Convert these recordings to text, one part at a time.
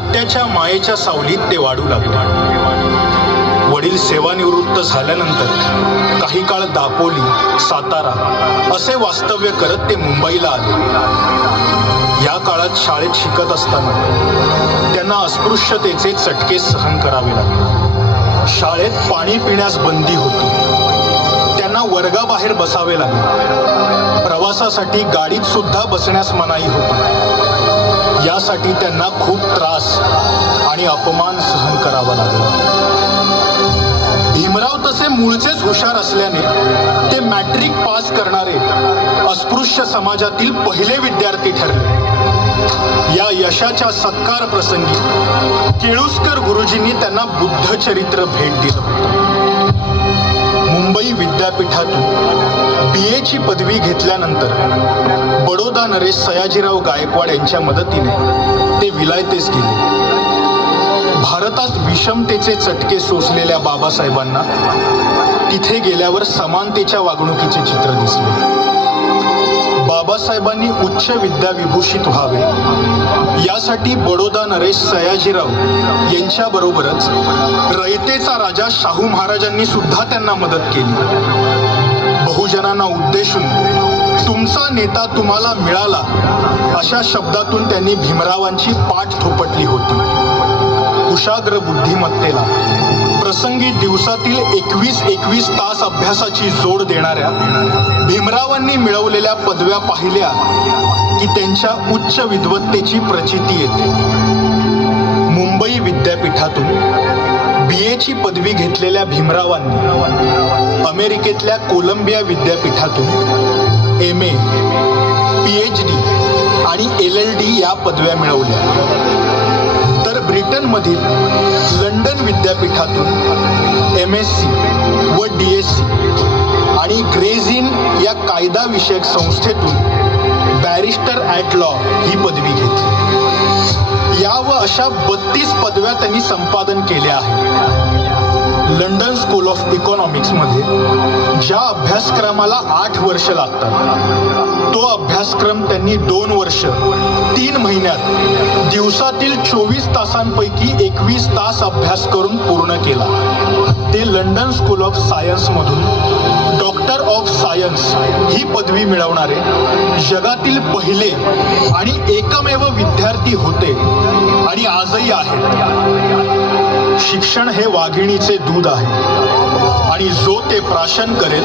आत्याच्या मायेच्या सावलीत ते वाढू लागले। वडील सेवानिवृत्त झाल्यानंतर काही काळ दापोली, सातारा असे वास्तव्य करत ते मुंबईला आले। या काळात शाळेत शिकत असताना त्यांना अस्पृश्यतेचे चटके सहन करावे लागले। शाळेत पाणी पिण्यास बंदी होती, त्यांना वर्गाबाहेर बसावे लागले। प्रवासासाठी गाडीत सुद्धा बसण्यास मनाई होती। यासाठी त्यांना खूप त्रास आणि अपमान सहन करावा लागला। भीमराव तसे मूळचेच हुशार असल्याने ते मॅट्रिक पास करणारे अस्पृश्य समाजातील पहिले विद्यार्थी ठरले। या यशाच्या सत्कार प्रसंगी केळुस्कर गुरुजींनी त्यांना बुद्धचरित्र भेट दिलं होतं। मुंबई विद्यापीठातून BA ची पदवी घेतल्यानंतर बडोदा नरेश सयाजीराव गायकवाड यांच्या मदतीने ते विलायतेस गेले। भारतात विषमतेचे चटके सोसलेल्या बाबासाहेबांना तिथे गेल्यावर समानतेच्या वागणुकीचे चित्र दिसले। बाबासाहेबांनी उच्च विद्याविभूषित व्हावे यासाठी बडोदा नरेश सयाजीराव यांच्याबरोबरच रयतेचा राजा शाहू महाराजांनी सुद्धा त्यांना मदत केली। बहुजनांना उद्देशून तुमचा नेता तुम्हाला मिळाला अशा शब्दातून त्यांनी भीमरावांची पाठ थोपटली होती। कुशाग्र बुद्धिमत्तेला प्रसंगी दिवसातील 21 तास अभ्यासाची जोड देणाऱ्या भीमरावांनी मिळवलेल्या पदव्या पाहिल्या की त्यांच्या उच्च विद्वत्तेची प्रचिती येते। मुंबई विद्यापीठातून BA ची पदवी घेतलेल्या भीमरावांनी अमेरिकेतल्या कोलंबिया विद्यापीठातून MA, PhD आणि LLD या पदव्या मिळवल्या। तर ब्रिटनमधील लंडन विद्यापीठातून MSc व DSc आणि ग्रेज इन या कायदा विषयक संस्थेतून बॅरिस्टर ॲट लॉ ही पदवी घेतली। या व अशा 32 पदव्या त्यांनी संपादन केल्या आहेत। लंडन स्कूल ऑफ इकॉनॉमिक्समध्ये ज्या अभ्यासक्रमाला 8 वर्ष लागतात तो अभ्यासक्रम त्यांनी 2 वर्ष 3 महिन्यात दिवसातील 24 तासांपैकी 21 तास अभ्यास करून पूर्ण केला। ते लंडन स्कूल ऑफ सायन्समधून डॉक्टर ऑफ सायन्स ही पदवी मिळवणारे जगातील पहिले आणि एकमेव विद्यार्थी होते आणि आजही आहेत। शिक्षण हे वाघिणीचे दूध आहे आणि जो ते प्राशन करेल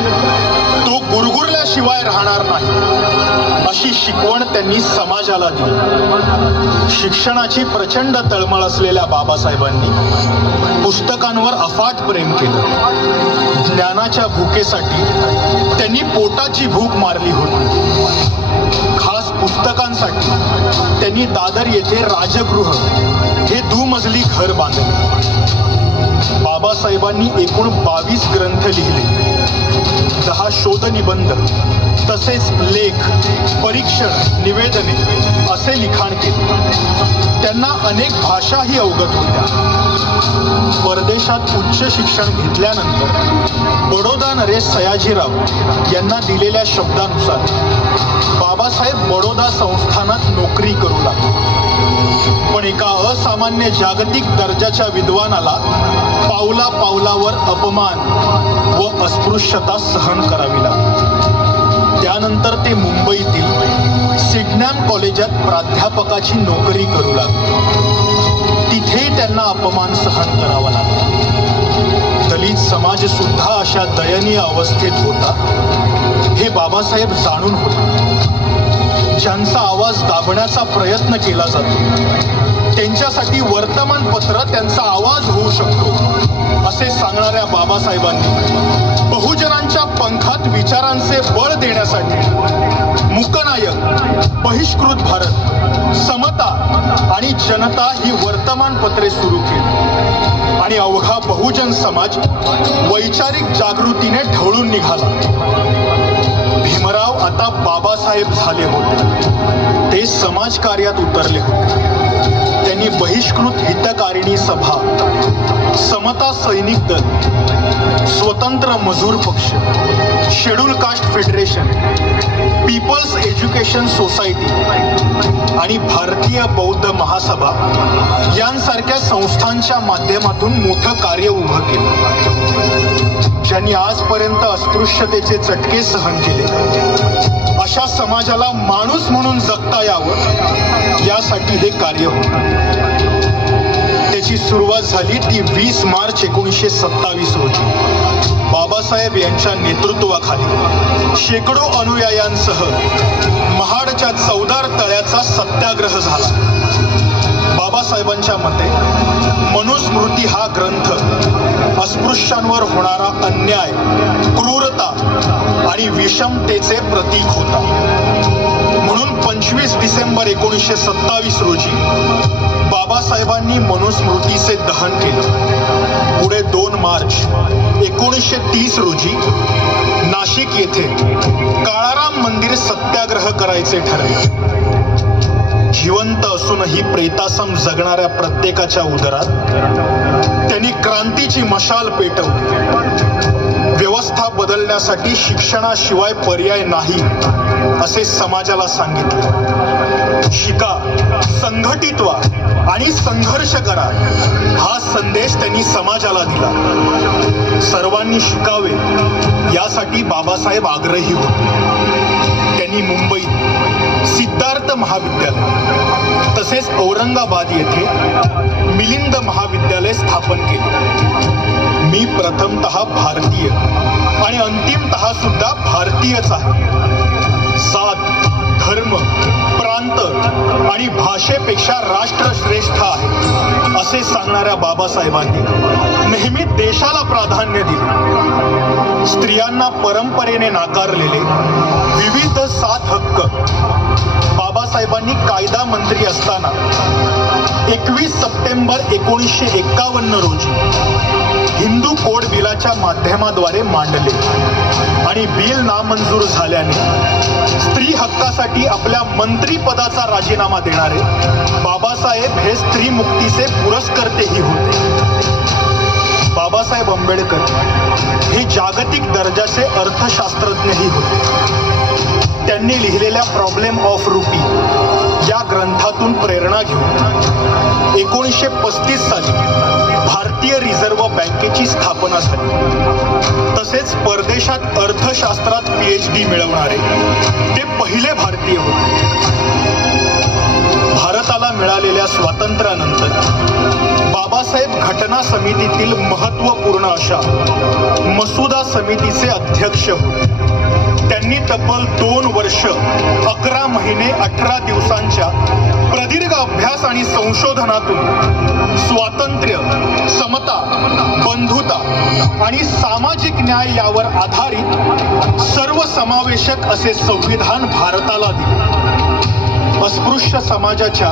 तो गुरगुरल्याशिवाय राहणार नाही अशी शिकवण त्यांनी समाजाला दिली। शिक्षणाची प्रचंड तळमळ असलेल्या बाबासाहेबांनी पुस्तकांवर अफाट प्रेम केलं। ज्ञानाच्या भुकेसाठी त्यांनी पोटाची भूक मारली होती। खास पुस्तकांसाठी त्यांनी दादर येथे राजगृह हे दुमजली घर बांधले। बाबासाहेबांनी एकूण 22 ग्रंथ लिहिले, 10 शोधनिबंध तसेच लेख, परीक्षण, निवेदने असे लिखाण केले। त्यांना अनेक भाषाही अवगत होत्या। परदेशात उच्च शिक्षण घेतल्यानंतर बडोदा नरेश सयाजीराव यांना दिलेल्या शब्दानुसार बाबासाहेब बडोदा संस्थानात नोकरी करू लागले। पण एका असामान्य जागतिक दर्जाच्या विद्वानाला पावला पावलावर अपमान व अस्पृश्यता सहन करावी लागली। त्यानंतर ते मुंबईतील सिडनॅम कॉलेजात प्राध्यापकाची नोकरी करू लागले। तिथे त्यांना अपमान सहन करावा लागला। दलित समाज सुद्धा अशा दयनीय अवस्थेत होता हे बाबासाहेब जाणून होते। ज्यांचा आवाज दाबण्याचा प्रयत्न केला जातो त्यांच्यासाठी वर्तमानपत्र त्यांचा आवाज होऊ शकतो असे सांगणाऱ्या बाबासाहेबांनी बहुजनांच्या पंखात विचारांचे बळ देण्यासाठी मूकनायक, बहिष्कृत भारत, समता आणि जनता ही वर्तमानपत्रे सुरू केली आणि अवघा बहुजन समाज वैचारिक जागृतीने ढवळून निघाला। भीमराव आता बाबासाहेब झाले होते, ते समाजकार्यात उतरले होते। त्यांनी बहिष्कृत हितकारिणी सभा, समता सैनिक दल, Swatantra Majur Paksha, schedule caste federation, people's education society आणि भारतीय बौद्ध महासभा यांसारख्या संस्थांच्या माध्यमातून मोठं कार्य उभं केलं. ज्यांनी आजपर्यंत अस्पृश्यतेचे चटके सहन केले, अशा समाजाला माणूस म्हणून जगता यावं यासाठी हे कार्य होतं. त्याची सुरुवात झाली ती 20 मार्च 1927 रोजी. बाबासाहेब यांच्या नेतृत्वाखाली शेकडो अनुयायांसह महाडच्या चौदार तळ्याचा सत्याग्रह झाला. बाबासाहेबांच्या मते मनुस्मृती हा ग्रंथ अस्पृश्यांवर होणारा अन्याय, क्रूरता आणि विषमतेचे प्रतीक होता. म्हणून 25 डिसेंबर 1927 रोजी बाबासाहेबांनी मनुस्मृतीचे दहन केलं. पुढे 2 मार्च 1930 रोजी नाशिक येथे काळाराम मंदिर सत्याग्रह करायचे ठरले. जिवंत असूनही प्रेतासम जगणाऱ्या प्रत्येकाच्या उदरात त्यांनी क्रांतीची मशाल पेटवली. व्यवस्था बदलण्यासाठी शिक्षणाशिवाय पर्याय नाही असे समाजाला सांगितले. शिका, संघटित व्हा आणि संघर्ष करा हा संदेश त्यांनी समाजाला दिला. सर्वांनी शिकावे यासाठी बाबासाहेब आग्रही होते. त्यांनी मुंबईत सिद्धार्थ महाविद्यालय तसेच औरंगाबाद येथे मिलिंद महाविद्यालय स्थापन केले. मी प्रथमतः भारतीय आणि अंतिमतः सुद्धा भारतीयच आहे. जात, धर्म, प्रांत आणि भाषेपेक्षा राष्ट्र श्रेष्ठ आहे असे सांगणाऱ्या बाबासाहेबांनी नेहमी देशाला प्राधान्य दिले. स्त्रियांना परंपरेने नाकारलेले विविध 7 हक्क बाबासाहेबांनी कायदा मंत्री असताना 21 सप्टेंबर 1951 रोजी हिंदू कोड बिलाच्या माध्यमाद्वारे मांडले आणि बिल नामंजूर झाल्याने स्त्री हक्कासाठी आपल्या मंत्रीपदाचा राजीनामा देणारे बाबासाहेब हे स्त्री मुक्तीचे पुरस्कर्तेही होते. बाबासाहेब आंबेडकर हे जागतिक दर्जाचे अर्थशास्त्रज्ञही होते. त्यांनी लिहिलेल्या प्रॉब्लेम ऑफ रुपी या ग्रंथातून प्रेरणा घेऊन 1935 साली भारतीय रिझर्व्ह बँकेची स्थापना झाली. तसेच परदेशात अर्थशास्त्रात PhD मिळवणारे ते पहिले भारतीय होते. भारताला मिळालेल्या स्वातंत्र्यानंतर बाबासाहेब घटना समितीतील महत्त्वपूर्ण अशा मसुदा समितीचे अध्यक्ष होते. त्यांनी तब्बल 2 वर्ष 11 महिने 18 दिवसांच्या प्रदीर्घ अभ्यास आणि संशोधनातून स्वातंत्र्य, समता, बंधुता आणि सामाजिक न्याय यावर आधारित सर्वसमावेशक असे संविधान भारताला दिले. अस्पृश्य समाजाच्या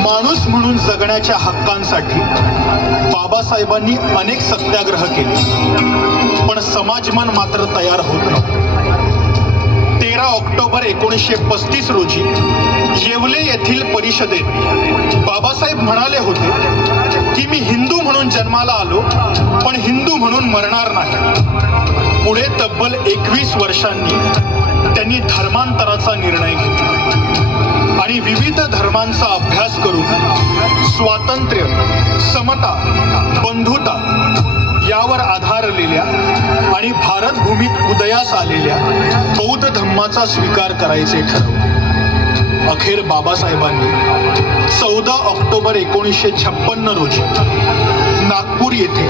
माणूस म्हणून जगण्याच्या हक्कांसाठी बाबासाहेबांनी अनेक सत्याग्रह केले, पण समाजमन मात्र तयार होत नव्हते. 13 ऑक्टोबर 1935 रोजी येवले येथील परिषदेत बाबासाहेब म्हणाले होते की मी हिंदू म्हणून जन्माला आलो, पण हिंदू म्हणून मरणार नाही. पुढे तब्बल 21 वर्षांनी त्यांनी धर्मांतराचा निर्णय घेतला आणि विविध धर्मांचा अभ्यास करून स्वातंत्र्य, समता, बंधुता यावर आधारलेल्या आणि भारत भूमीत उदयास आलेल्या बौद्ध धम्माचा स्वीकार करायचे ठरवले. अखेर बाबासाहेबांनी 14 ऑक्टोबर 1956 रोजी नागपूर येथे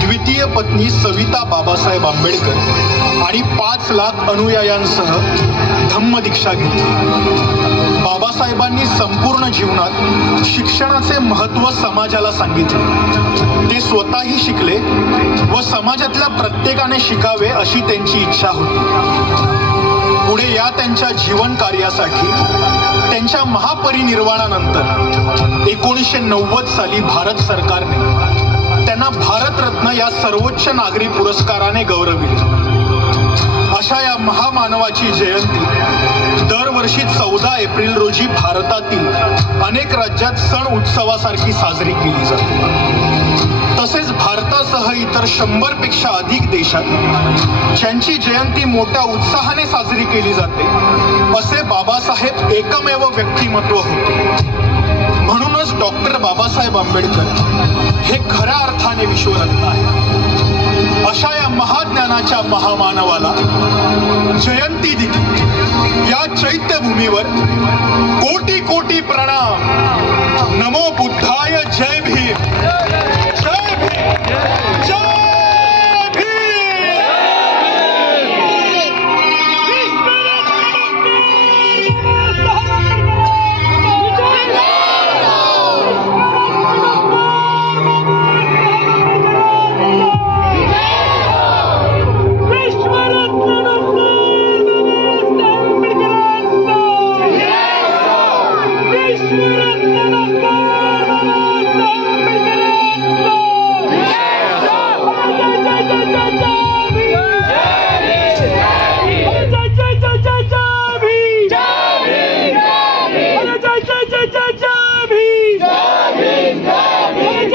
द्वितीय पत्नी सविता बाबासाहेब आंबेडकर आणि 5 लाख अनुयायांसह धम्मदीक्षा घेतली. बाबासाहेबांनी संपूर्ण जीवनात शिक्षणाचे महत्त्व समाजाला सांगितले. ते स्वतःही शिकले व समाजातल्या प्रत्येकाने शिकावे अशी त्यांची इच्छा होती. पुढे या त्यांच्या जीवन कार्यासाठी त्यांच्या महापरिनिर्वाणानंतर 1990 साली भारत सरकारने त्यांना भारतरत्न या सर्वोच्च नागरी पुरस्काराने गौरविले. अशा या महामानवाची जयंती दरवर्षी 14 एप्रिल रोजी भारतातील अनेक राज्यात सण उत्सवासारखी साजरी केली जाते। तसेच भारतासह इतर 100 पेक्षा अधिक देशात ज्यांची जयंती मोठ्या उत्साहाने साजरी केली जाते असे बाबासाहेब एकमेव व्यक्तिमत्व होते। म्हणूनच डॉक्टर बाबासाहेब आंबेडकर हे खऱ्या अर्थाने विश्वरत्न आहे। अशा या महाज्ञानाच्या महामानवाला जयंती दिनी या चैत्यभूमीवर कोटी कोटी प्रणाम। नमो बुद्धाय। जय भीम, जय भीम, जय